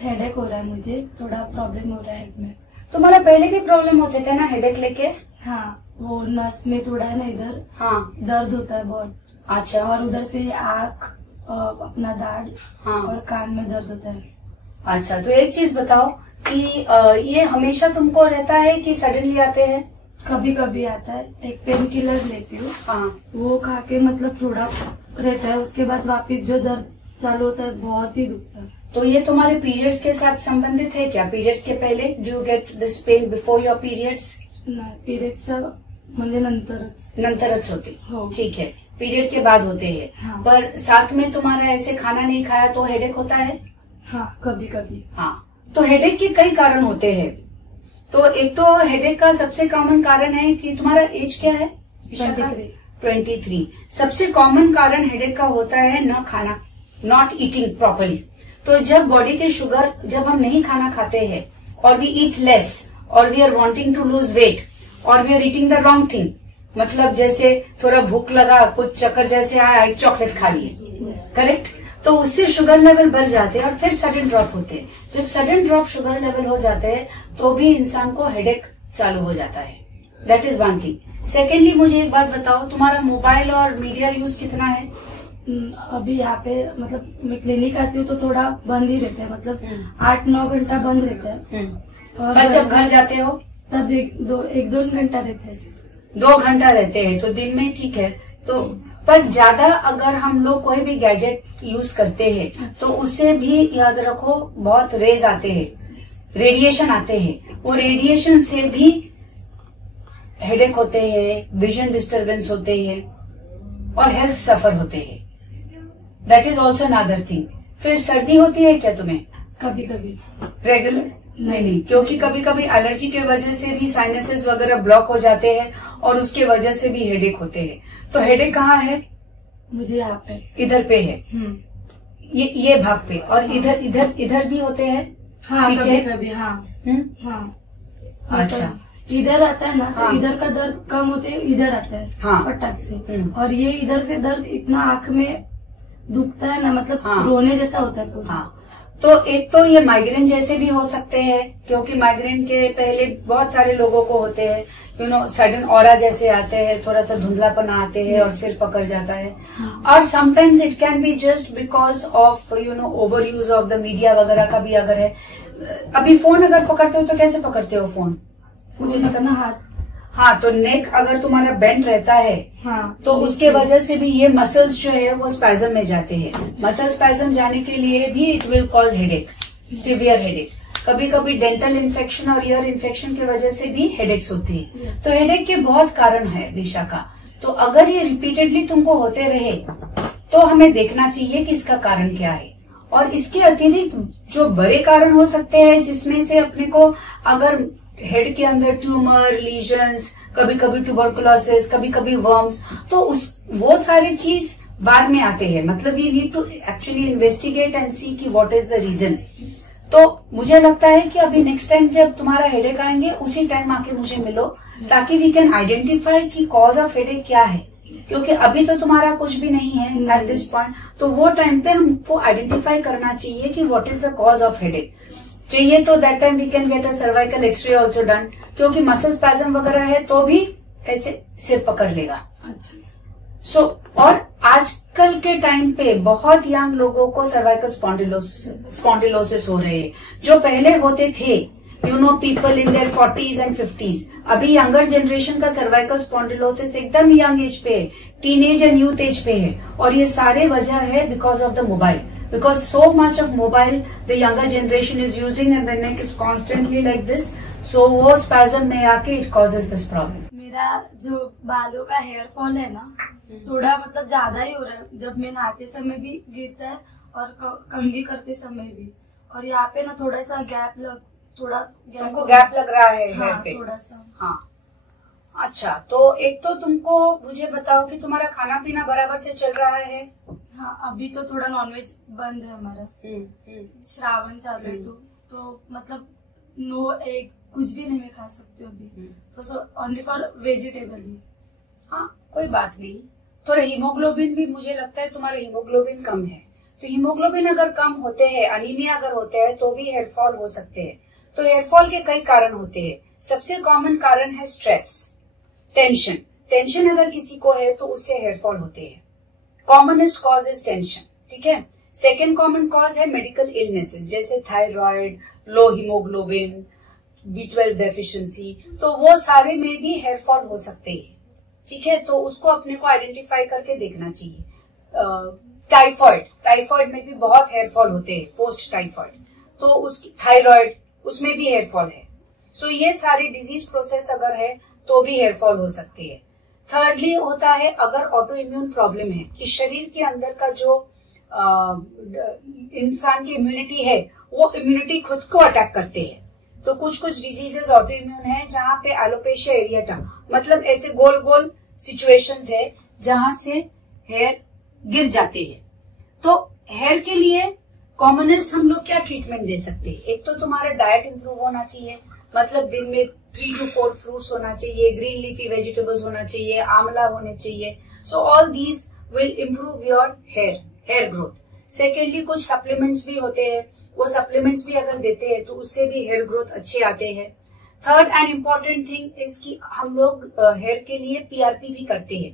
Headache हो रहा है, मुझे थोड़ा प्रॉब्लम हो रहा है हेड में। तुम्हारा पहले भी प्रॉब्लम होते थे ना हेडेक लेके? हाँ, वो नस में थोड़ा है ना इधर, हाँ दर्द होता है बहुत। अच्छा। और उधर से आँख, अपना दाढ़, हाँ और कान में दर्द होता है। अच्छा, तो एक चीज बताओ कि ये हमेशा तुमको रहता है कि सडनली आते हैं? कभी कभी आता है। एक पेन किलर लेती हूँ, हाँ वो खा के मतलब थोड़ा रहता है, उसके बाद वापस जो दर्द चालू होता है बहुत ही दुखता है। तो ये तुम्हारे पीरियड्स के साथ संबंधित है क्या? पीरियड्स के पहले do you get this pain before your periods? नाही, पिरियडच्या म्हणजे नंतरच होते। हो। ठीक है, पीरियड के बाद होते हैं। हाँ। पर साथ में तुम्हारा ऐसे खाना नहीं खाया तो हेडेक होता है? हाँ, कभी कभी। हाँ, तो हेडेक के कई कारण होते हैं। तो एक तो हेडेक का सबसे कॉमन कारण है कि तुम्हारा एज क्या है? 23। सबसे कॉमन कारण हेडेक का होता है न खाना, नॉट ईटिंग प्रॉपरली। तो जब बॉडी के शुगर, जब हम नहीं खाना खाते हैं और वी ईट लेस और we are wanting to lose weight और we are eating the wrong thing, मतलब जैसे थोड़ा भूख लगा, कुछ चक्कर जैसे आया, एक चॉकलेट खा लिए, करेक्ट? तो उससे शुगर लेवल बढ़ जाते हैं और फिर सडन ड्रॉप होते हैं। जब सडन ड्रॉप शुगर लेवल हो जाते हैं तो भी इंसान को हेडेक चालू हो जाता है। That is one thing. Secondly मुझे एक बात बताओ, तुम्हारा मोबाइल और मीडिया यूज कितना है? अभी यहाँ पे मतलब मैं क्लिनिक आती हूँ तो थोड़ा बंद ही रहता है, मतलब 8-9 घंटा बंद रहता है। और जब घर जाते हो तब 1-2 घंटा रहता है। 2 घंटा रहते हैं तो दिन में ठीक है। तो पर ज्यादा अगर हम लोग कोई भी गैजेट यूज करते हैं तो उससे भी याद रखो बहुत रेज आते हैं, रेडिएशन आते हैं। वो रेडिएशन से भी हेडेक होते हैं, विजन डिस्टरबेंस होते हैं और हेल्थ सफर होते हैं। That is also another thing. फिर सर्दी होती है क्या तुम्हें? कभी कभी। रेगुलर नहीं, क्योंकि कभी कभी एलर्जी की वजह से भी साइनसेस वगैरह ब्लॉक हो जाते हैं और उसके वजह से भी हेडेक होते हैं। तो हेडेक कहाँ है? मुझे यहाँ पे, इधर पे है, ये भाग पे। और इधर इधर इधर भी होते हैं? हाँ, कभी कभी। हाँ। हाँ, अच्छा, इधर आता है ना तो हाँ। इधर का दर्द कम होते है, इधर आता है। हाँ। फटाक से। और ये इधर से दर्द इतना आंख में दुखता है ना, मतलब हाँ। रोने जैसा होता है पूरा। हाँ, तो एक तो ये माइग्रेन जैसे भी हो सकते हैं, क्योंकि माइग्रेन के पहले बहुत सारे लोगों को होते हैं, सडन ऑरा जैसे आते हैं, थोड़ा सा धुंधलापन आते हैं और सिर पकड़ जाता है। और sometimes it can be just because of over use of the media वगैरह का भी अगर है। अभी फोन अगर पकड़ते हो तो कैसे पकड़ते हो फोन? मुझे लगना हाथ। हाँ, तो नेक अगर तुम्हारा बेंड रहता है, हाँ, तो उसके वजह से भी ये मसल्स जो है वो स्पैज्म में जाते हैं। मसल स्पैज्म जाने के लिए भी it will cause headache, severe headache. कभी कभी डेंटल इन्फेक्शन और ईयर इन्फेक्शन की वजह से भी हेडेक्स होती है। तो हेडेक के बहुत कारण है विशाखा। तो अगर ये रिपीटेडली तुमको होते रहे तो हमें देखना चाहिए कि इसका कारण क्या है। और इसके अतिरिक्त जो बड़े कारण हो सकते हैं, जिसमें से अपने को अगर हेड के अंदर ट्यूमर, लीजन्स, कभी कभी ट्यूबरकुलोसिस, कभी कभी वर्म्स, तो वो सारी चीज बाद में आते हैं। मतलब we need to actually investigate and see कि व्हाट इज द रीजन। तो मुझे लगता है कि अभी नेक्स्ट टाइम जब तुम्हारा हेडेक आएंगे उसी टाइम आके मुझे मिलो, ताकि वी कैन आइडेंटिफाई कि कॉज ऑफ हेडेक क्या है। क्योंकि अभी तो तुम्हारा कुछ भी नहीं है एट दिस पॉइंट, तो वो टाइम पे हमको आइडेंटिफाई करना चाहिए कि what is the cause of headache. चाहिए तो that time we can get a cervical X ray also done, क्योंकि मसल स्पैज्म वगैरह है तो भी ऐसे सिर पकड़ लेगा। अच्छा। और आजकल के टाइम पे बहुत यंग लोगों को सर्वाइकल स्पॉन्डिलोसिस हो रहे हैं, जो पहले होते थे people in their 40s and 50s। अभी यंगर जनरेशन का सर्वाइकल स्पॉन्डिलोसिस एकदम यंग एज पे है, टीनेज एंड यूथ एज पे है। और ये सारे वजह है because of the mobile, because so much of mobile the younger generation is using and the neck is constantly like this, so वो spasm में आके it causes this problem। मेरा जो बालों का हेयर फॉल है ना, थोड़ा मतलब ज्यादा ही हो रहा है। जब मैं नहाते समय भी गिरता है और कंघी करते समय भी। और यहाँ पे ना थोड़ा सा गैप लग रहा है हेयर पे थोड़ा सा। हाँ, अच्छा। तो एक तो तुमको मुझे बताओ कि तुम्हारा खाना पीना बराबर से चल रहा है? हाँ, अभी तो थोड़ा नॉनवेज बंद है हमारा। श्रावण चालू है तो मतलब नो एग कुछ भी नहीं मैं खा सकती हूँ अभी, तो ओनली फॉर वेजिटेबल ही। हाँ, कोई बात नहीं। थोड़ा हीमोग्लोबिन भी, मुझे लगता है तुम्हारा हीमोग्लोबिन कम है, तो हीमोग्लोबिन अगर कम होते हैं, अनीमिया अगर होते हैं तो भी हेयर फॉल हो सकते हैं। तो हेयर फॉल के कई कारण होते हैं। सबसे कॉमन कारण है स्ट्रेस, टेंशन। टेंशन अगर किसी को है तो उससे हेयर फॉल होते हैं। कॉमनेस्ट कॉज इज टेंशन, ठीक है। सेकेंड कॉमन कॉज है मेडिकल इलनेसेस, जैसे थायराइड, लो हीमोग्लोबिन, B12 डेफिशिएंसी, तो वो सारे में भी हेयर फॉल हो सकते हैं, ठीक है। तो उसको अपने को आइडेंटिफाई करके देखना चाहिए। टाइफॉइड में भी बहुत हेयर फॉल होते हैं, पोस्ट टाइफॉइड। तो उसकी थायराइड, उसमें भी हेयर फॉल है। सो ये सारे डिजीज प्रोसेस अगर है तो भी हेयर फॉल हो सकती है। थर्डली होता है अगर ऑटो इम्यून प्रॉब्लम है, कि शरीर के अंदर का जो इंसान की इम्यूनिटी है वो इम्यूनिटी खुद को अटैक करते हैं। तो कुछ डिजीजेस ऑटो इम्यून है जहां पे एलोपेशिया एरिएटा, मतलब ऐसे गोल गोल सिचुएशंस है जहां से हेयर गिर जाते हैं। तो हेयर के लिए कॉमनेस्ट हम लोग क्या ट्रीटमेंट दे सकते हैं? एक तो तुम्हारा डाइट इंप्रूव होना चाहिए, मतलब दिन में 3 to 4 फ्रूट्स होना चाहिए, ग्रीन लीफी वेजिटेबल्स होना चाहिए, आंवला होने चाहिए। So all these will improve your hair growth. Secondly कुछ सप्लीमेंट्स भी होते हैं, वो सप्लीमेंट्स भी अगर देते हैं तो उससे भी हेयर ग्रोथ अच्छे आते हैं। Third and important thing is कि हम लोग हेयर के लिए PRP भी करते हैं,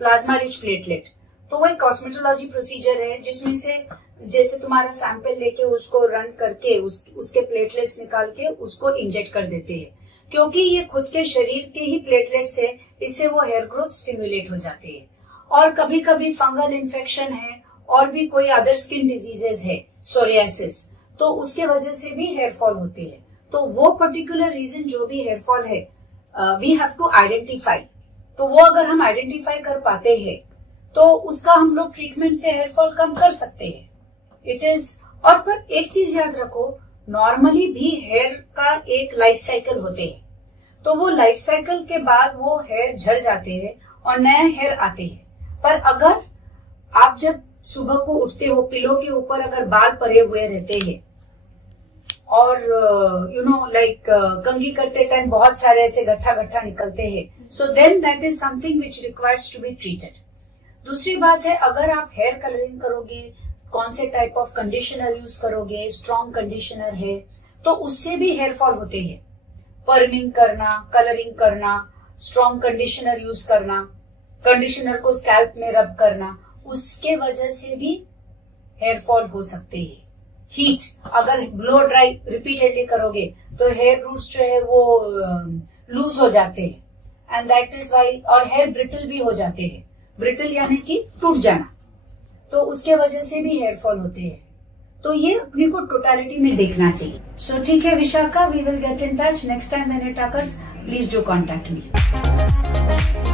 प्लाज्मा रिच प्लेटलेट। तो वो एक कॉस्मेटोलॉजी प्रोसीजर है जिसमें से जैसे तुम्हारा सैंपल लेके उसको रन करके उसके प्लेटलेट्स निकाल के उसको इंजेक्ट कर देते हैं, क्योंकि ये खुद के शरीर के ही प्लेटलेट्स है, इससे वो हेयर ग्रोथ स्टिम्युलेट हो जाते हैं। और कभी कभी फंगल इन्फेक्शन है और भी कोई अदर स्किन डिजीजेस है, सोरियासिस, तो उसके वजह से भी हेयर फॉल होते हैं। तो वो पर्टिकुलर रीजन जो भी हेयर फॉल है, वी हैव टू आइडेंटिफाई। तो वो अगर हम आइडेंटिफाई कर पाते हैं तो उसका हम लोग ट्रीटमेंट से हेयर फॉल कम कर सकते हैं। इट इज, और पर एक चीज याद रखो, नॉर्मली भी हेयर का एक लाइफ साइकिल होते हैं। तो वो लाइफ साइकिल के बाद वो हेयर झड़ जाते हैं और नए हेयर आते हैं। पर अगर आप जब सुबह को उठते हो, पिलो के ऊपर अगर बाल पड़े हुए रहते हैं और कंघी करते टाइम बहुत सारे ऐसे गट्ठा निकलते हैं, so then that is something which requires to be treated. दूसरी बात है, अगर आप हेयर कलरिंग करोगे, कौन से टाइप ऑफ कंडीशनर यूज करोगे, स्ट्रॉन्ग कंडीशनर है, तो उससे भी हेयर फॉल होते हैं। पर्मिंग करना, कलरिंग करना, स्ट्रॉन्ग कंडीशनर यूज करना, कंडीशनर को स्कैल्प में रब करना, उसके वजह से भी हेयर फॉल हो सकते हैं। हीट, अगर ब्लो ड्राई रिपीटेडली करोगे तो हेयर रूट्स जो है वो लूज हो जाते हैं एंड दैट इज वाई, और हेयर ब्रिटल भी हो जाते हैं। ब्रिटल यानी कि टूट जाना, तो उसके वजह से भी हेयर फॉल होते हैं। तो ये अपने को टोटालिटी में देखना चाहिए। सो ठीक है Vishakha, we will get in touch next time when it occurs, please do contact me.